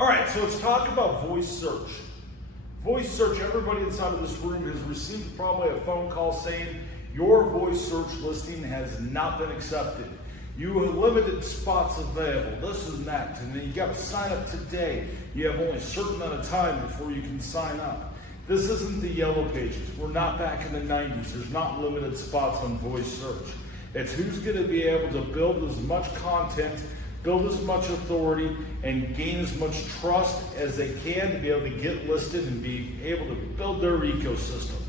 All right, so let's talk about voice search. Voice search, everybody inside of this room has received probably a phone call saying your voice search listing has not been accepted. You have limited spots available, this and that, and then you got to sign up today. You have only a certain amount of time before you can sign up. This isn't the yellow pages. We're not back in the 90s. There's not limited spots on voice search. It's who's going to be able to build as much content, build as much authority, and gain as much trust as they can to be able to get listed and be able to build their ecosystem.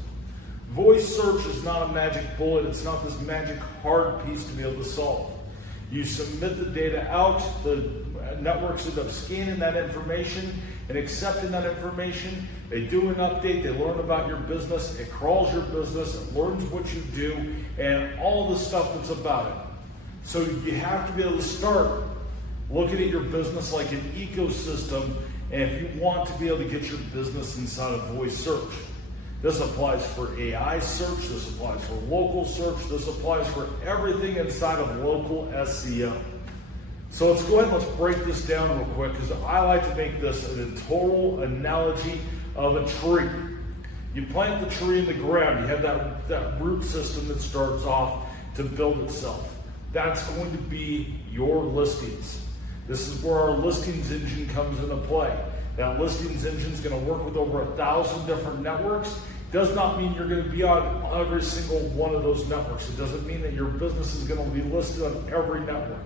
Voice search is not a magic bullet. It's not this magic hard piece to be able to solve. You submit the data out, the networks end up scanning that information and accepting that information. They do an update, they learn about your business, it crawls your business, it learns what you do, and all the stuff that's about it. So you have to be able to start looking at your business like an ecosystem, and if you want to be able to get your business inside of voice search. This applies for AI search, this applies for local search, this applies for everything inside of local SEO. So let's go ahead and let's break this down real quick, because I like to make this a total analogy of a tree. You plant the tree in the ground, you have that root system that starts off to build itself. That's going to be your listings. This is where our listings engine comes into play. That listings engine is going to work with over 1,000 different networks. Does not mean you're going to be on every single one of those networks. It doesn't mean that your business is going to be listed on every network.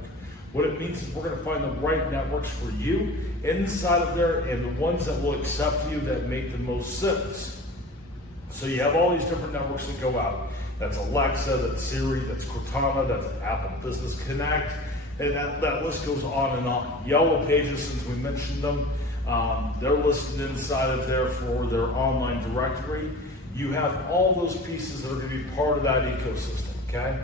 What it means is we're going to find the right networks for you inside of there and the ones that will accept you that make the most sense. So you have all these different networks that go out. That's Alexa, that's Siri, that's Cortana, that's Apple Business Connect, and that list goes on and on. Yellow Pages, since we mentioned them, they're listed inside of there for their online directory. You have all those pieces that are going to be part of that ecosystem, okay?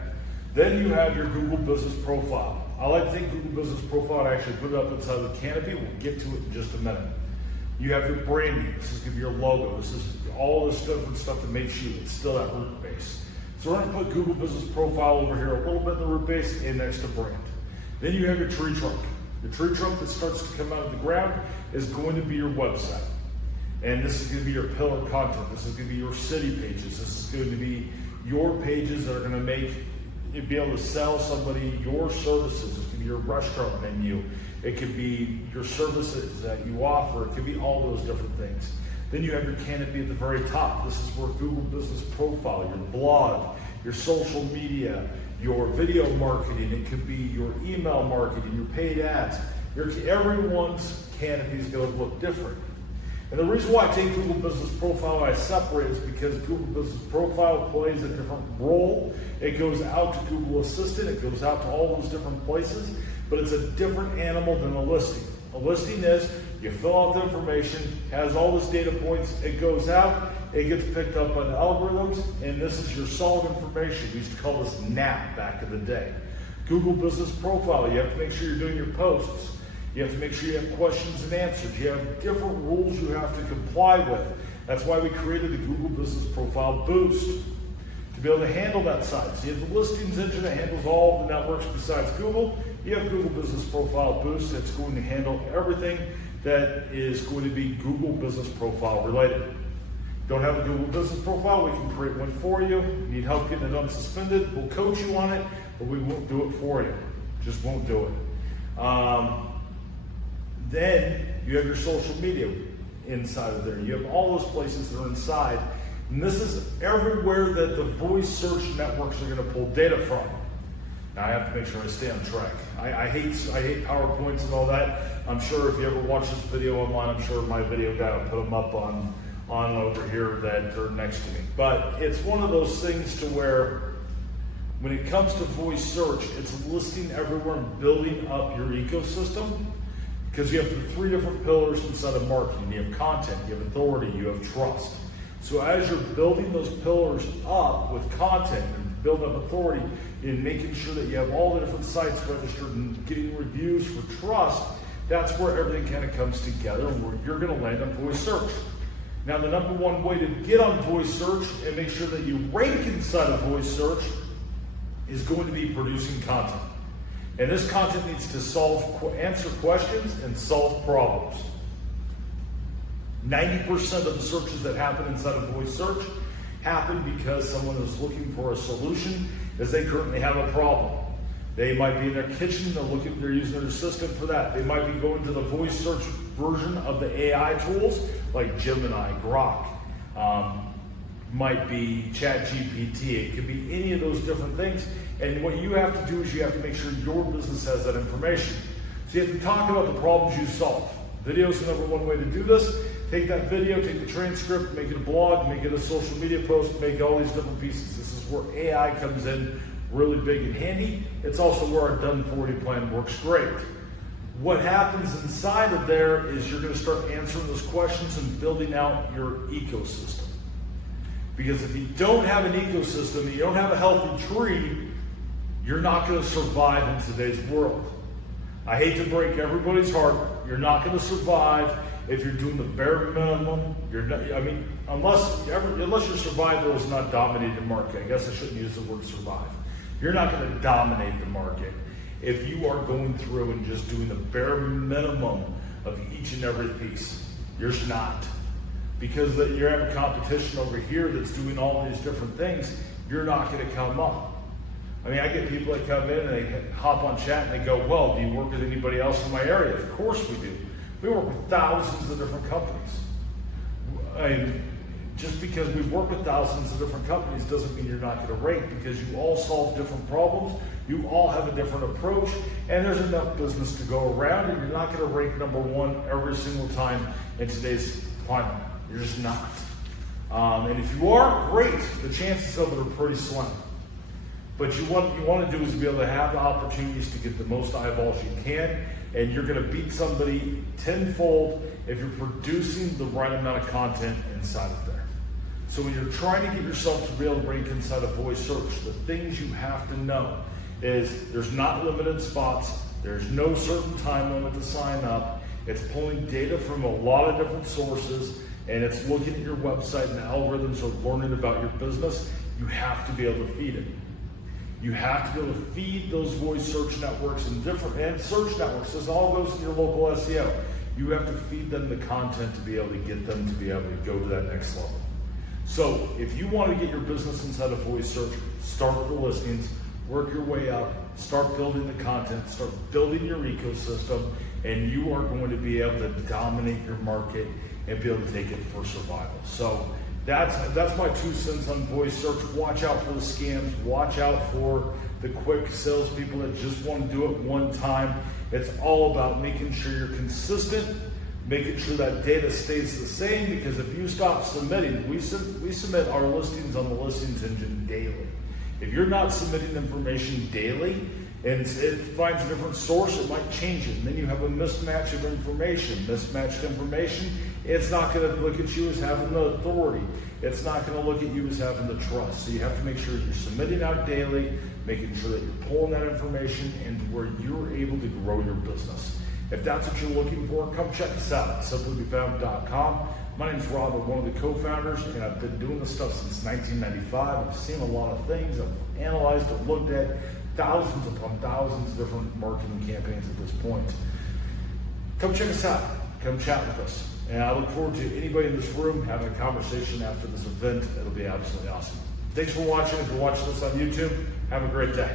Then you have your Google Business Profile. I like to think Google Business Profile, I actually put it up inside of the canopy. We'll get to it in just a minute. You have your branding. This is going to be your logo. This is all this different stuff that makes you. It's still that root base. So we're going to put Google Business Profile over here, a little bit in the root base and next to brand. Then you have your tree trunk. The tree trunk that starts to come out of the ground is going to be your website. And this is going to be your pillar content. This is going to be your city pages. This is going to be your pages that are going to make you be able to sell somebody your services. It could be your restaurant menu. It could be your services that you offer. It could be all those different things. Then you have your canopy at the very top. This is where Google Business Profile, your blog, your social media, your video marketing, it could be your email marketing, your paid ads. Everyone's canopy is going to look different. And the reason why I take Google Business Profile and I separate is because Google Business Profile plays a different role. It goes out to Google Assistant, it goes out to all those different places, but it's a different animal than a listing. A listing is, you fill out the information, has all this data points, it goes out, it gets picked up by the algorithms, and this is your solid information. We used to call this NAP back in the day. Google Business Profile, you have to make sure you're doing your posts. You have to make sure you have questions and answers. You have different rules you have to comply with. That's why we created the Google Business Profile Boost, to be able to handle that side. So you have the listings engine that handles all the networks besides Google. You have Google Business Profile Boost that's going to handle everything that is going to be Google Business Profile related. Don't have a Google Business Profile, we can create one for you. Need help getting it unsuspended, we'll coach you on it, but we won't do it for you. Just won't do it. Then you have your social media inside of there. You have all those places that are inside. And this is everywhere that the voice search networks are going to pull data from. Now I have to make sure I stay on track. I hate PowerPoints and all that. I'm sure if you ever watch this video online, I'm sure my video guy will put them up on over here that are next to me. But it's one of those things to where when it comes to voice search, it's listing everywhere and building up your ecosystem. Because you have the three different pillars inside of marketing. You have content, you have authority, you have trust. So as you're building those pillars up with content and building up authority and making sure that you have all the different sites registered and getting reviews for trust, that's where everything kind of comes together and where you're going to land on voice search. Now the number one way to get on voice search and make sure that you rank inside of voice search is going to be producing content. And this content needs to answer questions and solve problems. 90% of the searches that happen inside of voice search happen because someone is looking for a solution as they currently have a problem. They might be in their kitchen, they're using their assistant for that. They might be going to the voice search version of the AI tools like Gemini, Grok, might be ChatGPT. It could be any of those different things. And what you have to do is you have to make sure your business has that information. So you have to talk about the problems you solve. Video is the number one way to do this. Take that video, take the transcript, make it a blog, make it a social media post, make all these different pieces. This is where AI comes in really big and handy. It's also where our done for you plan works great. What happens inside of there is you're going to start answering those questions and building out your ecosystem. Because if you don't have an ecosystem, you don't have a healthy tree, you're not going to survive in today's world. I hate to break everybody's heart. You're not going to survive if you're doing the bare minimum. You're not, I mean, unless your survival is not dominating the market. I guess I shouldn't use the word survive. You're not going to dominate the market if you are going through and just doing the bare minimum of each and every piece. You're just not. Because you have a competition over here that's doing all these different things, you're not going to come up. I mean, I get people that come in and they hop on chat and they go, well, do you work with anybody else in my area? Of course we do. We work with thousands of different companies. I mean, just because we work with thousands of different companies doesn't mean you're not going to rate, because you all solve different problems, you all have a different approach, and there's enough business to go around, and you're not going to rank number one every single time in today's climate. You're just not. And if you are, great. The chances of it are pretty slim. But what you want to do is be able to have the opportunities to get the most eyeballs you can, and you're going to beat somebody tenfold if you're producing the right amount of content inside of there. So when you're trying to get yourself to be able to rank inside of voice search, the things you have to know is there's not limited spots, there's no certain time limit to sign up, it's pulling data from a lot of different sources, and it's looking at your website and the algorithms are learning about your business. You have to be able to feed it. You have to be able to feed those voice search networks and search networks. This all goes in your local SEO. You have to feed them the content to be able to get them to be able to go to that next level. So if you want to get your business inside of voice search, start with the listings, work your way up, start building the content, start building your ecosystem, and you are going to be able to dominate your market and be able to take it for survival. So that's my 2 cents on voice search. Watch out for the scams. Watch out for the quick salespeople that just want to do it one time. It's all about making sure you're consistent, making sure that data stays the same, because if you stop submitting, we submit our listings on the listings engine daily. If you're not submitting information daily and it finds a different source, it might change it. And then you have a mismatch of information. Mismatched information, it's not going to look at you as having the authority. It's not going to look at you as having the trust. So you have to make sure you're submitting out daily, making sure that you're pulling that information into where you're able to grow your business. If that's what you're looking for, come check us out at simplybefound.com. My name's Rob, I'm one of the co-founders, and I've been doing this stuff since 1995. I've seen a lot of things. I've analyzed and looked at thousands upon thousands of different marketing campaigns at this point. Come check us out. Come chat with us. And I look forward to anybody in this room having a conversation after this event. It'll be absolutely awesome. Thanks for watching. If you're watching this on YouTube, have a great day.